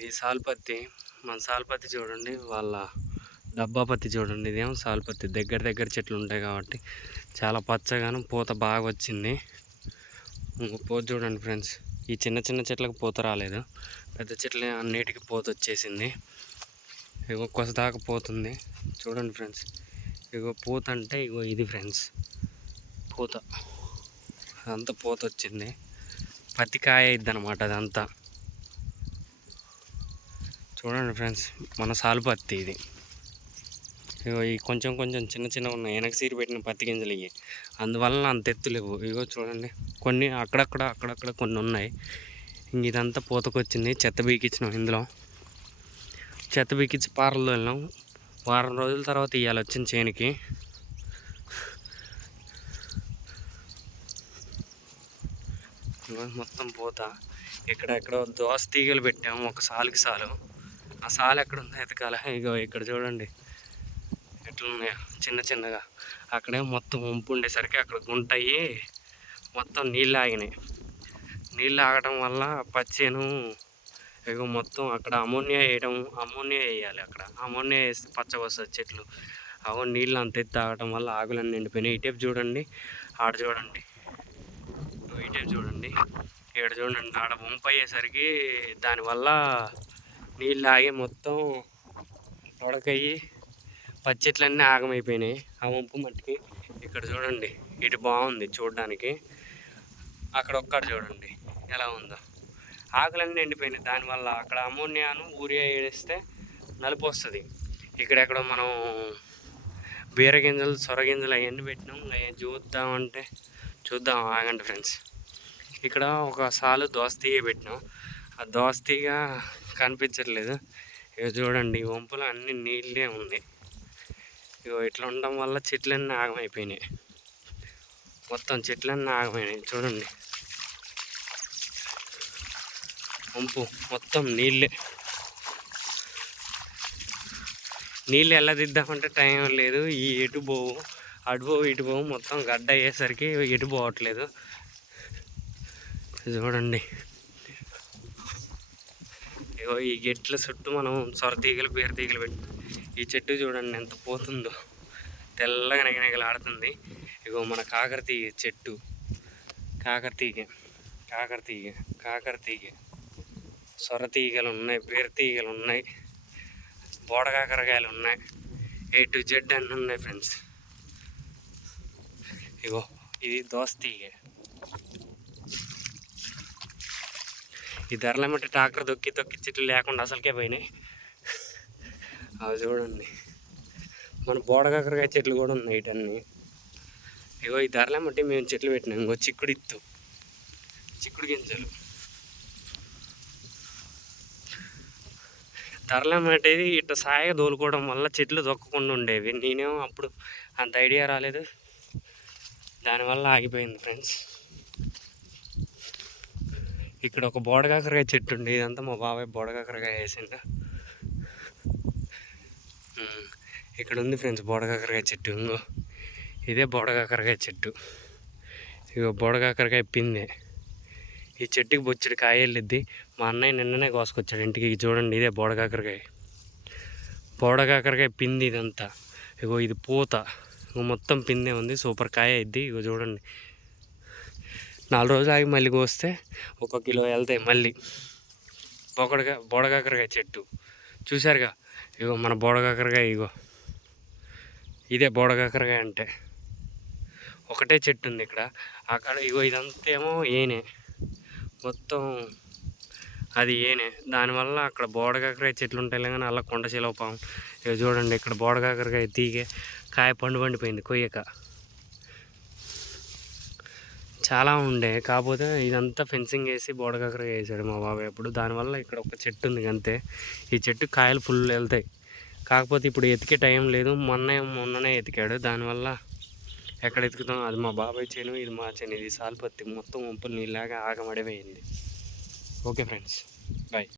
ఇది సాల్పత్తి మన సాల్పత్తి చూడండి వాళ్ళ డబ్బా పత్తి చూడండి ఇదేమో సాల్పత్తి. దగ్గర దగ్గర చెట్లు ఉంటాయి కాబట్టి చాలా పచ్చగాను పూత బాగా వచ్చింది. పూత చూడండి ఫ్రెండ్స్. ఈ చిన్న చిన్న చెట్లకు పూత రాలేదు. పెద్ద చెట్లు అన్నిటికీ పూత వచ్చేసింది. ఇగో కొసదాకా పోతుంది. చూడండి ఫ్రెండ్స్. ఇగో పూత అంటే ఇగో ఇది ఫ్రెండ్స్. పూత. అదంతా పూత వచ్చింది. పత్తి కాయ అనమాట అదంతా. చూడండి ఫ్రెండ్స్ మన సాలు పత్తి ఇది. ఇగో ఈ కొంచెం కొంచెం చిన్న చిన్న ఉన్నాయి. వెనక సీరి పెట్టిన పత్తి గింజలు ఇవి అందువలన అంత ఎత్తు లేవు. ఇగో చూడండి కొన్ని అక్కడక్కడ అక్కడక్కడ కొన్ని ఉన్నాయి. ఇంక ఇదంతా పూతకొచ్చింది. చెత్త బీకిచ్చినాం ఇందులో. చెత్త బీకిచ్చి పారల్లో వెళ్ళాం వారం రోజుల తర్వాత ఇవాళ వచ్చిన చేనికి. మొత్తం పూత. ఇక్కడ ఎక్కడ దోస తీగలు పెట్టాము. ఒక సాలుకి సాలు. ఆ సాలు ఎక్కడ ఉందో ఎతకాల ఇగో ఇక్కడ చూడండి. ఎట్లున్నాయో చిన్న చిన్నగా. అక్కడే మొత్తం వంపు ఉండేసరికి అక్కడ గుంట అయ్యి మొత్తం నీళ్ళు ఆగినాయి. నీళ్ళు ఆగటం వల్ల పచ్చేను ఇక మొత్తం అక్కడ అమోనియా వేయడం అమోనియా వేయాలి అక్కడ. అమోనియా వేస్తే పచ్చ వస్తుంది చెట్లు. అవో నీళ్ళు అంత ఎత్తి తాగడం వల్ల ఆకులన్నీ నిండిపోయినాయి ఇటేపు చూడండి. ఆడ చూడండి. ఇటేపు చూడండి. ఇక్కడ చూడండి. ఆడ వంపు అయ్యేసరికి దానివల్ల నీళ్ళు ఆగి మొత్తం తొడకయ్యి పచ్చట్లన్నీ ఆగమైపోయినాయి. ఆ వంపు మట్టికి ఇక్కడ చూడండి ఇటు బాగుంది చూడడానికి. అక్కడ ఒక్కడ చూడండి ఎలా ఉందో. ఆకులన్నీ ఎండిపోయినాయి. దానివల్ల అక్కడ అమోనియాను ఊరియా వేస్తే నలుపు వస్తుంది. ఇక్కడెక్కడ మనం బీరగింజలు సొరగింజలు అవన్నీ పెట్టినాం. అవి చూద్దామంటే చూద్దాం ఆగండి ఫ్రెండ్స్. ఇక్కడ ఒక సాలు దోస్తీయ పెట్టినాం. ఆ దోస్తీగా కనిపించట్లేదు. ఇవి చూడండి వంపులు అన్ని నీళ్ళే ఉంది ఇగో ఇట్లా ఉండడం వల్ల చెట్లన్నీ ఆగమైపోయినాయి. మొత్తం చెట్లన్నీ ఆగమైనాయి చూడండి. వంపు మొత్తం నీళ్ళే. నీళ్ళు ఎలా దిద్దామంటే టైం లేదు. ఈ ఎటు పోవు అటు పోవు ఇటు పోవు మొత్తం గడ్డ అయ్యేసరికి ఎటు పోవట్లేదు. చూడండి. ఇగో ఈ గెట్ల చుట్టూ మనం సొర తీగలు బీర తీగలు పెట్టి ఈ చెట్టు చూడండి ఎంత పోతుందో. తెల్లగా నెగనెగలాడుతుంది. ఇగో మన కాకర తీగ చెట్టు. కాకర తీగ కాకర తీగ కాకర తీగ. సొర తీగలు ఉన్నాయి బీర తీగలు ఉన్నాయి బోడ కాకరకాయలు ఉన్నాయి. ఏ టు జెడ్ అన్నీ ఉన్నాయి ఫ్రెండ్స్ ఇగో ఇది దోస తీగ. ఈ ధరలేమంటే ట్రాక్టర్ దొక్కి తొక్కి చెట్లు లేకుండా అసలుకే పోయినాయి. అవి చూడండి. మన బోడకాకరకాయ చెట్లు కూడా ఉన్నాయి ఇటన్నీ ఇగో ఈ ధరలేమంటే మేము చెట్లు పెట్టినాం. ఇంకో చిక్కుడు ఇత్తు. చిక్కుడు గింజలు. ధరలేమంటేది ఇట్లా సాయిగా దోలుకోవడం వల్ల చెట్లు దొక్కకుండా ఉండేవి. నేనేమో అప్పుడు అంత ఐడియా రాలేదు. దానివల్ల ఆగిపోయింది ఫ్రెండ్స్. ఇక్కడ ఒక బోడకాకరకాయ చెట్టు ఉండే ఇదంతా మా బాబాయ్ బోడకాకరకాయ వేసిండు. ఇక్కడ ఉంది ఫ్రెండ్స్ బోడకాకరకాయ చెట్టు. ఇంకో ఇదే బోడకాకరకాయ చెట్టు. ఇగో బోడకాకరకాయ పిందే. ఈ చెట్టుకి బొచ్చడి కాయ వెళ్ళిద్ది మా అన్నయ్య నిన్ననే కోసుకొచ్చాడు ఇంటికి. చూడండి ఇదే బోడకాకరకాయ బోడకాకరకాయ పింది ఇదంతా. ఇగో ఇది పూత. ఇగో మొత్తం పిందే ఉంది. సూపర్ కాయ అయింది ఇగో చూడండి. నాలుగు రోజులు ఆగి మళ్ళీ కోస్తే ఒక కిలో వెళ్తాయి మళ్ళీ బొకడగా బోడకాకరకాయ చెట్టు. చూసారుగా ఇగో మన బోడకాకరకాయ ఇగో. ఇదే బోడకాకరకాయ అంటే. ఒకటే చెట్టు ఉంది ఇక్కడ. అక్కడ ఇగో ఇదంతా ఏమో ఏనే. మొత్తం అది ఏనే. దానివల్ల అక్కడ బోడకాకరకాయ చెట్లు ఉంటాయి కానీ అలా కొండ చిలవ పాము ఇక చూడండి ఇక్కడ బోడకాకరకాయ తీగే కాయ పండు పండిపోయింది కొయ్యక. చాలా ఉండే. కాకపోతే ఇదంతా ఫెన్సింగ్ వేసి బోడకాకర వేసాడు మా బాబాయ్ అప్పుడు. దానివల్ల ఇక్కడ ఒక చెట్టు ఉంది అంతే ఈ చెట్టు కాయలు ఫుల్ వెళ్తాయి. కాకపోతే ఇప్పుడు ఎతికే టైం లేదు. మొన్న మొన్ననే ఎతికాడు. దానివల్ల ఎక్కడ ఎతుకుతాం? అది మా బాబాయ్ చేను ఇది మా చేను. ఇది సాల్పత్తి మొత్తం వంపులు నీళ్ళగా ఆగమడిపోయింది. Okay friends. బాయ్